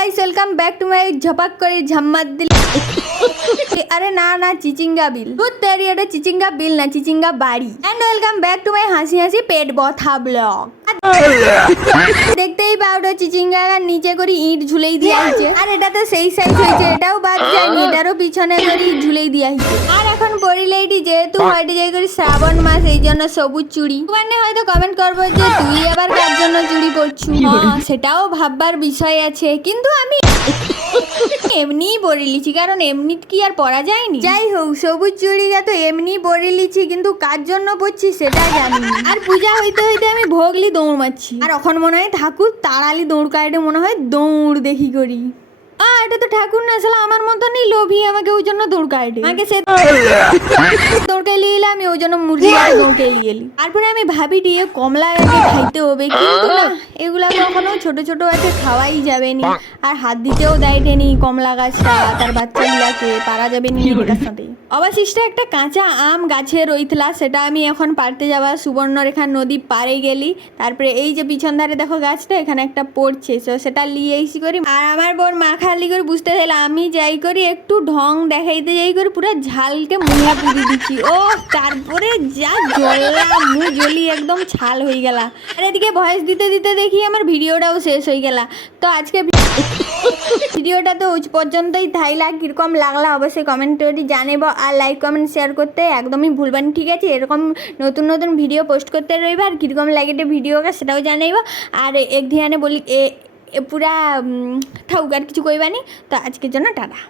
Guys welcome back to my ঝপাক করে ঝাম্মাত দিল আরে না না চিচিঙ্গা বিল ভূত তেরি, এটা চিচিঙ্গা বিল না, চিচিঙ্গা বাড়ি। And welcome back to my হাসি হাসি পেট বথা ব্লগ। দেখতেই পাও ওটা চিচিঙ্গা নিচে করে ইট ঝুলেই দিয়া হয়েছে, আর এটা তো সেই সাইজ হয়েছে, এটাও বাদ যায়নি, এটারও পিছনে করে ঝুলেই দিয়া হয়েছে। আর এখন পরিলেইটি যেহেতু হয়তো যাই করে শ্রাবণ মাস, এই জন্য সবুজ চুড়ি। মানে হয়তো কমেন্ট করবো যে তুই আবার কার জন্য চুড়ি পরছু, সেটাও ভাববার বিষয় আছে, কিন্তু আমি এমনিই পরে লিছি, কারণ এমনি কি আর পরা যায়নি। যাই হোক, সবুজ চুড়িটা তো এমনি পরে লিছি, কিন্তু কার জন্য পরছি সেটা জানি। আর পূজা হইতে হইতে আমি ভোগলি দৌড় মারছি, আর এখন মনে হয় ঠাকুর তাড়ালি দৌড় কাটে, মনে হয় দৌড় দেখি করি। এটা তো ঠাকুর না, আসলে আমার মতনই লোভী, আমাকে ওই জন্য দৌড় কাটে, আমাকে সে দৌড়কে লিয়ে এলাম, আমি ওই জন্য মুরগি দৌড়কে লিয়ে এলি। তারপরে আমি ভাবি দিয়ে কমলা আগে খাইতে হবে, কিন্তু না, এগুলা কখনো ছোট ছোট আছে, খাওয়াই যাবে নি, আর হাত দিতেও দেয়নি কমলা গাছটা, তার বাচ্চাগুলাকে পারা যাবে নি ওটার সাথে। অবশিষ্ট একটা কাঁচা আম গাছে রইতলা, সেটা আমি এখন পারতে যাওয়া সুবর্ণরেখা নদী পারে গেলি। তারপরে এই যে পিছন ধারে দেখো গাছটা, এখানে একটা পড়ছে, সেটা লিয়ে এসি করি। আর আমার বোন মাখালি করে বুঝতে চাইলে, আমি যাই করি একটু ঢং দেখাইতে যাই করি, পুরো ঝালকে মুহে পুড়ি দিচ্ছি। ও তারপরে যা জ্বললা, মুখ জ্বলি একদম ছাল হয়ে গেলা। আর এদিকে ভয়েস দিতে দিতে দেখি আমার ভিডিওটাও শেষ হয়ে গেলা। তো আজকে ভিডিওটা তো উচ পর্যন্তই থাইলা, কিরকম লাগলা অবশ্যই কমেন্ট করে জানাবো, আর লাইক কমেন্ট শেয়ার করতে একদমই ভুলবেন, ঠিক আছে? এরকম নতুন নতুন ভিডিও পোস্ট করতে রইবে, আর কীরকম লাগে ভিডিওটা সেটাও জানাইবো। আর এক ধ্যানে বলি পুরা থাকুক, আর কিছু কইবানি। তো আজকের জন্য টাটা।